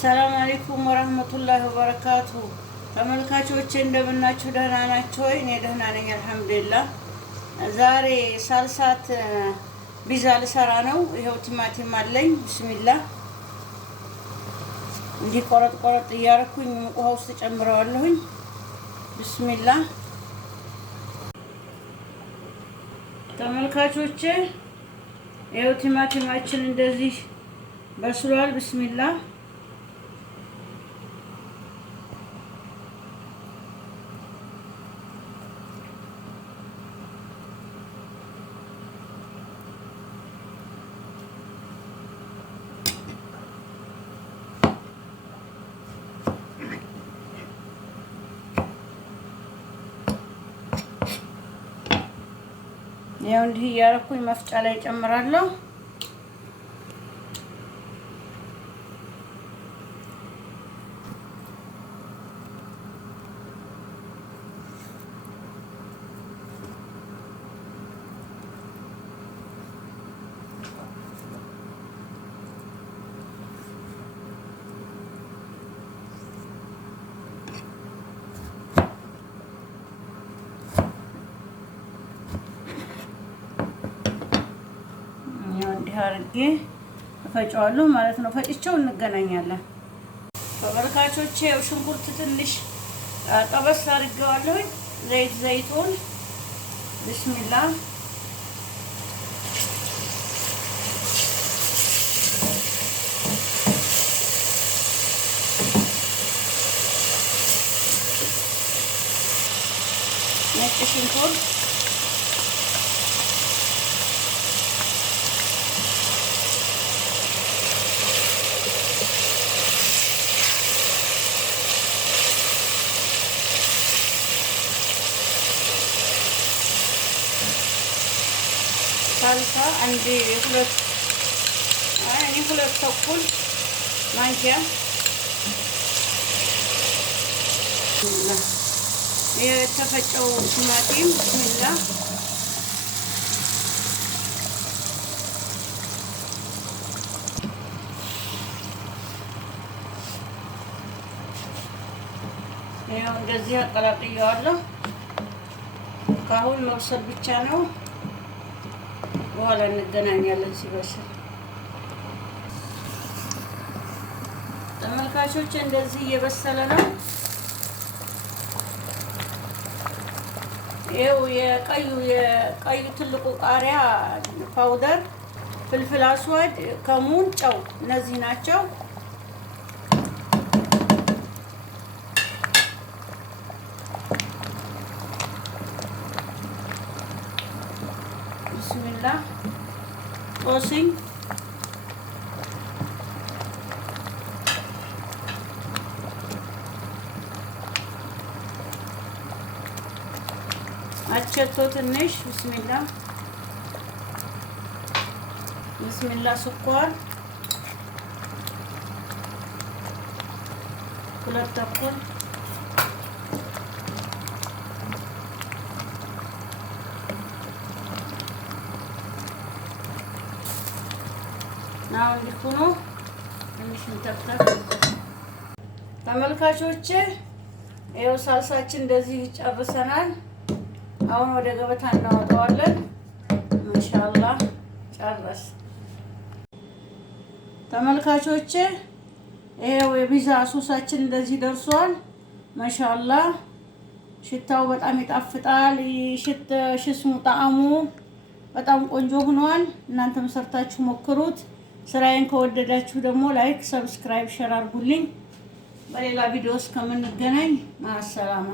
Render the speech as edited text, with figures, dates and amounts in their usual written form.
ሰላም አለይኩም ወራህመቱላሂ ወበረካቱ። ተመልካቾቼ እንደምናችሁ ደህና ናችሁ ወይ? እኔ ደህና ነኝ አልሐምዱሊላህ። ዛሬ ሳልሳት ቢዛ ልሰራ ነው። ይኸው ቲማቲም አለኝ። ቢስሚላህ እንዲህ ቆረጥ ቆረጥ እያረኩኝ ውሃ ውስጥ ጨምረዋለሁኝ። ቢስሚላህ ተመልካቾቼ ይኸው ቲማቲማችን እንደዚህ በስሏል። ቢስሚላህ ያው እንዲህ እያረኩኝ መፍጫ ላይ ጨምራለሁ። አድርጌ እፈጫዋለሁ ማለት ነው። ፈጭቼው እንገናኛለን። ተመልካቾቼ ያው ሽንኩርት ትንሽ ጠበስ አድርጌዋለሁ። ዘይቱን ቢስሚላህ ነጭ ሽንኩርት ሳልሳ ሁለት ተኩል ማንኪያ የተፈጨው ቲማቲም ቢስሚላህ ያው እንደዚህ አቀላቅየዋለሁ። ካሁን መብሰል ብቻ ነው። በኋላ እንገናኛለን ሲበስል። ተመልካቾች እንደዚህ እየበሰለ ነው። ይኸው የቀዩ ትልቁ ቃሪያ ፓውደር፣ ፍልፍል አስወድ፣ ከሙን፣ ጨው እነዚህ ናቸው። ቢስሚላህ ጦስኝ አቸቶ ትንሽ ቢስሚላህ ስኳር ሁለት ተኩል ናው እንዲኩኑ ትንሽ እንተክተክ። ተመልካቾቼ ይኸው ሳልሳችን እንደዚህ ጨርሰናል። አሁን ወደ ገበታ እናወጣዋለን። ማሻአላህ ጨረስ። ተመልካቾቼ ይኸው የቢዛ ሶሳችን እንደዚህ ደርሷል። ማሻአላህ ሽታው በጣም ይጣፍጣል። ሽስሙ ጣዕሙ በጣም ቆንጆ ሆኗል። እናንተም ሰርታችሁ ሞክሩት። ስራዬን ከወደዳችሁ ደግሞ ላይክ፣ ሰብስክራይብ፣ ሼር አድርጉልኝ። በሌላ ቪዲዮ እስከምንገናኝ ማሰላማ